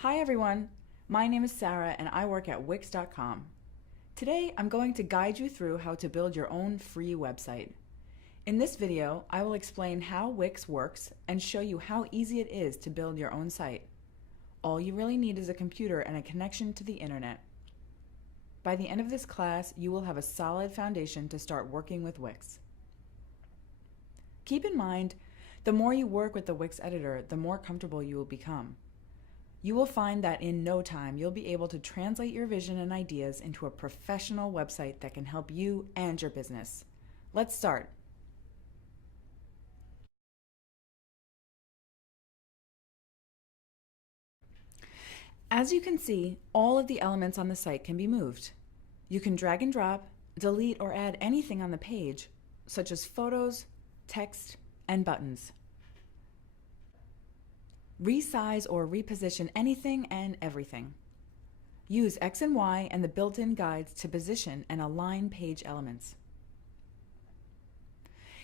Hi everyone, my name is Sarah and I work at Wix.com. Today I'm going to guide you through how to build your own free website. In this video, I will explain how Wix works and show you how easy it is to build your own site. All you really need is a computer and a connection to the internet. By the end of this class, you will have a solid foundation to start working with Wix. Keep in mind, the more you work with the Wix editor, the more comfortable you will become. You will find that in no time, you'll be able to translate your vision and ideas into a professional website that can help you and your business. Let's start. As you can see, all of the elements on the site can be moved. You can drag and drop, delete or add anything on the page, such as photos, text, and buttons. Resize or reposition anything and everything. Use X and Y and the built-in guides to position and align page elements.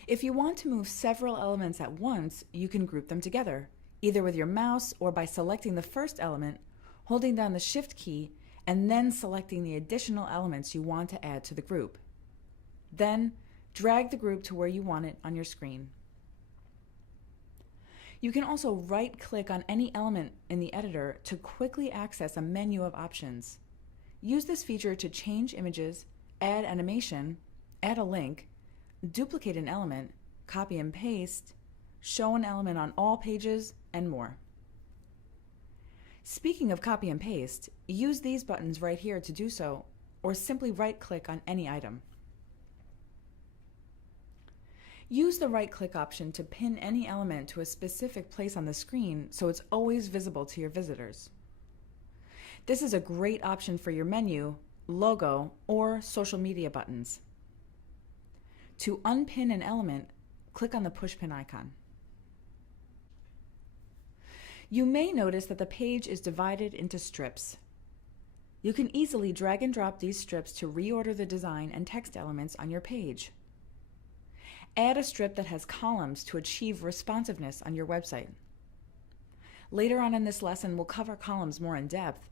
If you want to move several elements at once, you can group them together, either with your mouse or by selecting the first element, holding down the Shift key, and then selecting the additional elements you want to add to the group. Then, drag the group to where you want it on your screen. You can also right-click on any element in the editor to quickly access a menu of options. Use this feature to change images, add animation, add a link, duplicate an element, copy and paste, show an element on all pages, and more. Speaking of copy and paste, use these buttons right here to do so, or simply right-click on any item. Use the right-click option to pin any element to a specific place on the screen so it's always visible to your visitors. This is a great option for your menu, logo, or social media buttons. To unpin an element, click on the pushpin icon. You may notice that the page is divided into strips. You can easily drag and drop these strips to reorder the design and text elements on your page. Add a strip that has columns to achieve responsiveness on your website. Later on in this lesson, we'll cover columns more in depth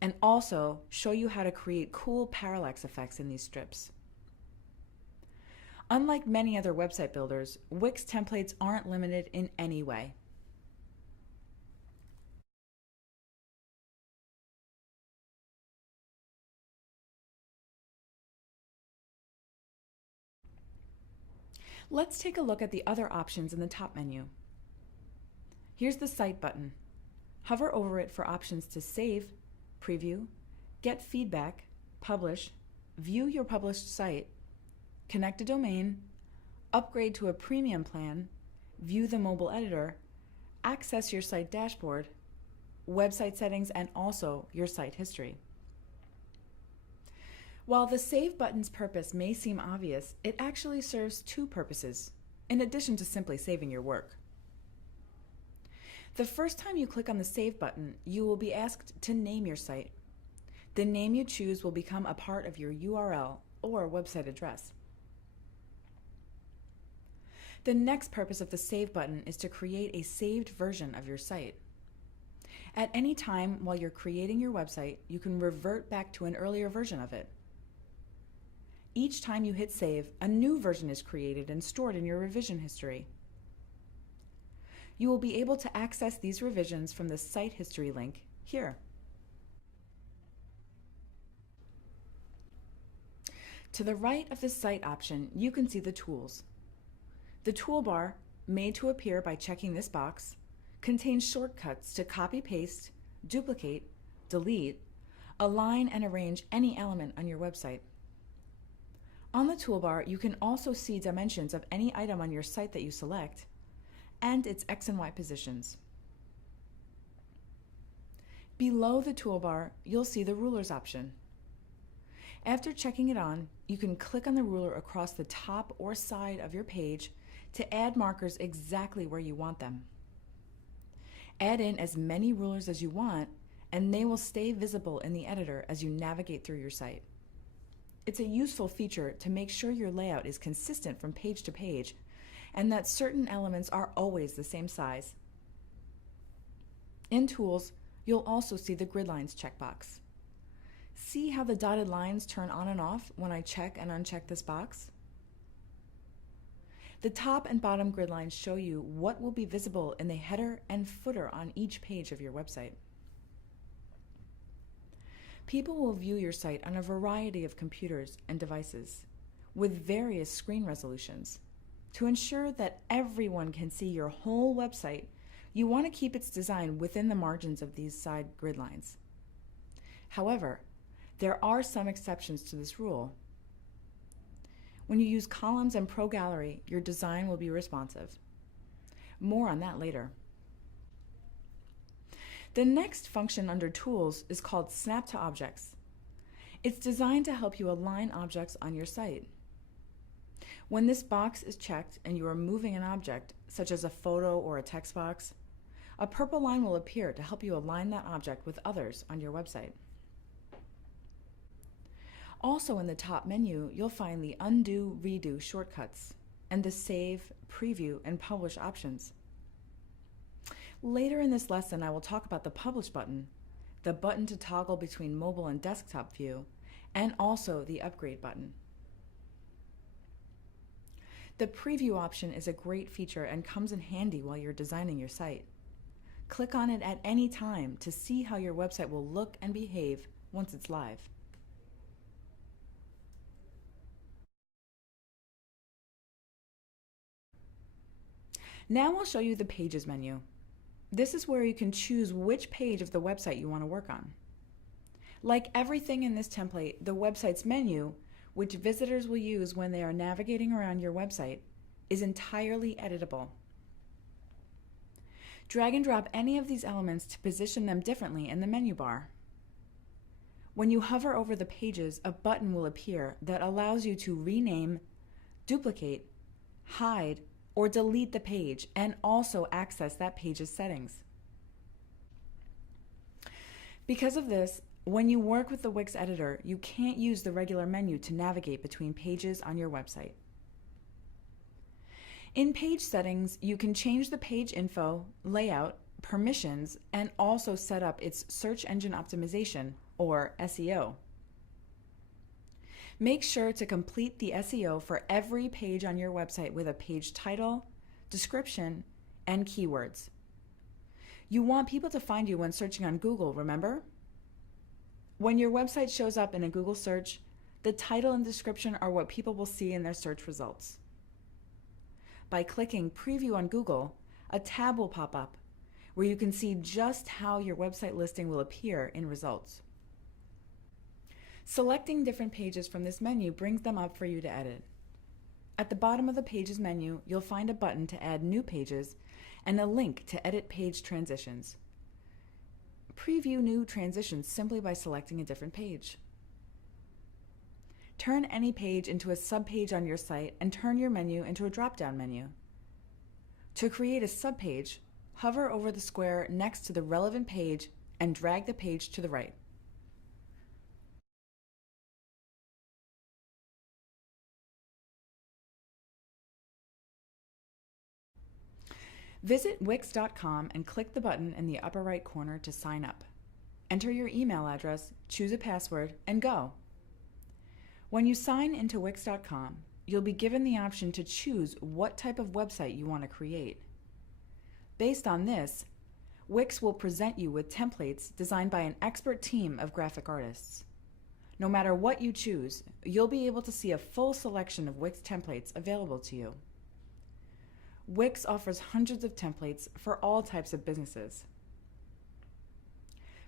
and also show you how to create cool parallax effects in these strips. Unlike many other website builders, Wix templates aren't limited in any way. Let's take a look at the other options in the top menu. Here's the Site button. Hover over it for options to save, preview, get feedback, publish, view your published site, connect a domain, upgrade to a premium plan, view the mobile editor, access your site dashboard, website settings, and also your site history. While the Save button's purpose may seem obvious, it actually serves two purposes, in addition to simply saving your work. The first time you click on the Save button, you will be asked to name your site. The name you choose will become a part of your URL or website address. The next purpose of the Save button is to create a saved version of your site. At any time while you're creating your website, you can revert back to an earlier version of it. Each time you hit save, a new version is created and stored in your revision history. You will be able to access these revisions from the site history link here. To the right of the site option, you can see the tools. The toolbar, made to appear by checking this box, contains shortcuts to copy-paste, duplicate, delete, align, and arrange any element on your website. On the toolbar, you can also see dimensions of any item on your site that you select, and its X and Y positions. Below the toolbar, you'll see the Rulers option. After checking it on, you can click on the ruler across the top or side of your page to add markers exactly where you want them. Add in as many rulers as you want, and they will stay visible in the editor as you navigate through your site. It's a useful feature to make sure your layout is consistent from page to page and that certain elements are always the same size. In Tools, you'll also see the grid lines checkbox. See how the dotted lines turn on and off when I check and uncheck this box? The top and bottom grid lines show you what will be visible in the header and footer on each page of your website. People will view your site on a variety of computers and devices with various screen resolutions. To ensure that everyone can see your whole website, you want to keep its design within the margins of these side grid lines. However, there are some exceptions to this rule. When you use columns and Pro Gallery, your design will be responsive. More on that later. The next function under Tools is called Snap to Objects. It's designed to help you align objects on your site. When this box is checked and you are moving an object, such as a photo or a text box, a purple line will appear to help you align that object with others on your website. Also in the top menu, you'll find the Undo, Redo shortcuts and the Save, Preview, and Publish options. Later in this lesson, I will talk about the Publish button, the button to toggle between mobile and desktop view, and also the Upgrade button. The Preview option is a great feature and comes in handy while you're designing your site. Click on it at any time to see how your website will look and behave once it's live. Now I'll show you the Pages menu. This is where you can choose which page of the website you want to work on. Like everything in this template, the website's menu, which visitors will use when they are navigating around your website, is entirely editable. Drag and drop any of these elements to position them differently in the menu bar. When you hover over the pages, a button will appear that allows you to rename, duplicate, hide, or delete the page and also access that page's settings. Because of this, when you work with the Wix editor, you can't use the regular menu to navigate between pages on your website. In page settings, you can change the page info, layout, permissions, and also set up its search engine optimization, or SEO. Make sure to complete the SEO for every page on your website with a page title, description, and keywords. You want people to find you when searching on Google, remember? When your website shows up in a Google search, the title and description are what people will see in their search results. By clicking Preview on Google, a tab will pop up where you can see just how your website listing will appear in results. Selecting different pages from this menu brings them up for you to edit. At the bottom of the Pages menu, you'll find a button to add new pages and a link to edit page transitions. Preview new transitions simply by selecting a different page. Turn any page into a subpage on your site and turn your menu into a drop-down menu. To create a subpage, hover over the square next to the relevant page and drag the page to the right. Visit Wix.com and click the button in the upper right corner to sign up. Enter your email address, choose a password, and go. When you sign into Wix.com, you'll be given the option to choose what type of website you want to create. Based on this, Wix will present you with templates designed by an expert team of graphic artists. No matter what you choose, you'll be able to see a full selection of Wix templates available to you. Wix offers hundreds of templates for all types of businesses.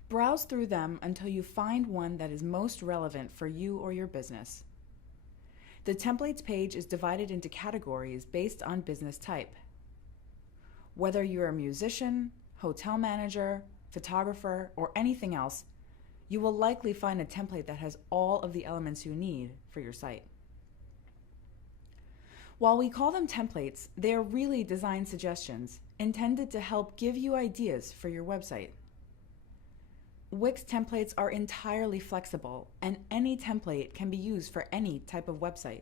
Browse through them until you find one that is most relevant for you or your business. The templates page is divided into categories based on business type. Whether you're a musician, hotel manager, photographer, or anything else, you will likely find a template that has all of the elements you need for your site. While we call them templates, they are really design suggestions intended to help give you ideas for your website. Wix templates are entirely flexible, and any template can be used for any type of website.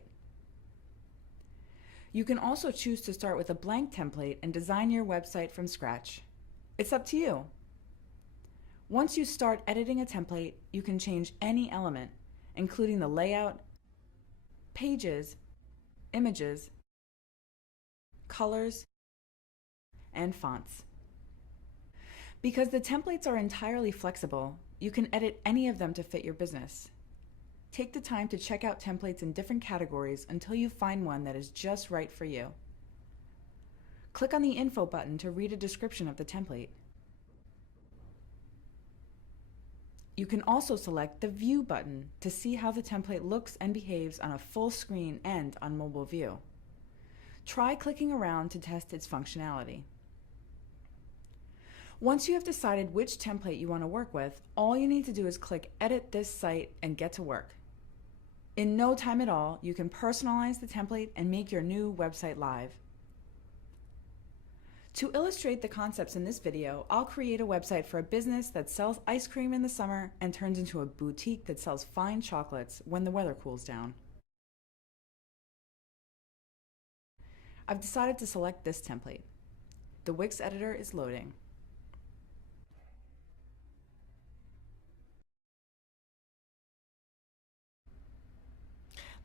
You can also choose to start with a blank template and design your website from scratch. It's up to you. Once you start editing a template, you can change any element, including the layout, pages, images, colors, and fonts. Because the templates are entirely flexible, you can edit any of them to fit your business. Take the time to check out templates in different categories until you find one that is just right for you. Click on the Info button to read a description of the template. You can also select the View button to see how the template looks and behaves on a full screen and on mobile view. Try clicking around to test its functionality. Once you have decided which template you want to work with, all you need to do is click Edit this site and get to work. In no time at all, you can personalize the template and make your new website live. To illustrate the concepts in this video, I'll create a website for a business that sells ice cream in the summer and turns into a boutique that sells fine chocolates when the weather cools down. I've decided to select this template. The Wix editor is loading.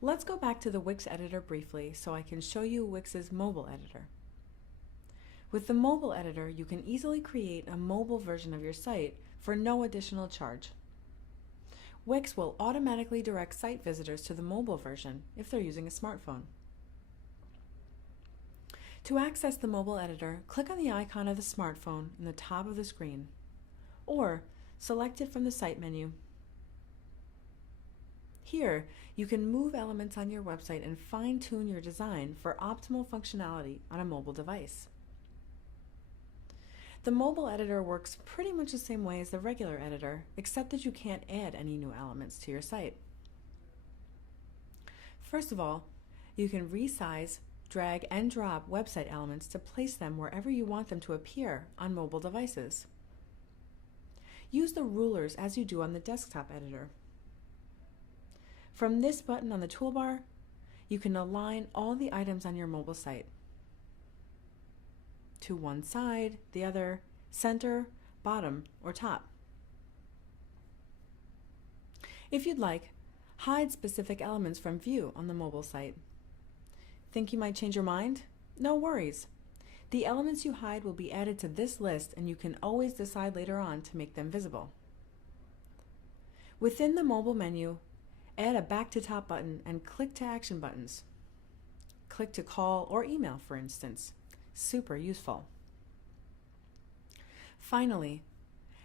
Let's go back to the Wix editor briefly so I can show you Wix's mobile editor. With the mobile editor, you can easily create a mobile version of your site for no additional charge. Wix will automatically direct site visitors to the mobile version if they're using a smartphone. To access the mobile editor, click on the icon of the smartphone in the top of the screen, or select it from the Site menu. Here, you can move elements on your website and fine-tune your design for optimal functionality on a mobile device. The mobile editor works pretty much the same way as the regular editor, except that you can't add any new elements to your site. First of all, you can resize, drag, and drop website elements to place them wherever you want them to appear on mobile devices. Use the rulers as you do on the desktop editor. From this button on the toolbar, you can align all the items on your mobile site to one side, the other, center, bottom, or top. If you'd like, hide specific elements from view on the mobile site. Think you might change your mind? No worries. The elements you hide will be added to this list, and you can always decide later on to make them visible. Within the mobile menu, add a Back to Top button and Click to Action buttons. Click to call or email, for instance. Super useful. Finally,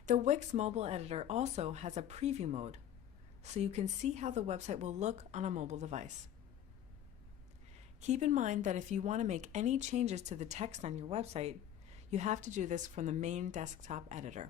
the Wix mobile editor also has a preview mode, so you can see how the website will look on a mobile device. Keep in mind that if you want to make any changes to the text on your website, you have to do this from the main desktop editor.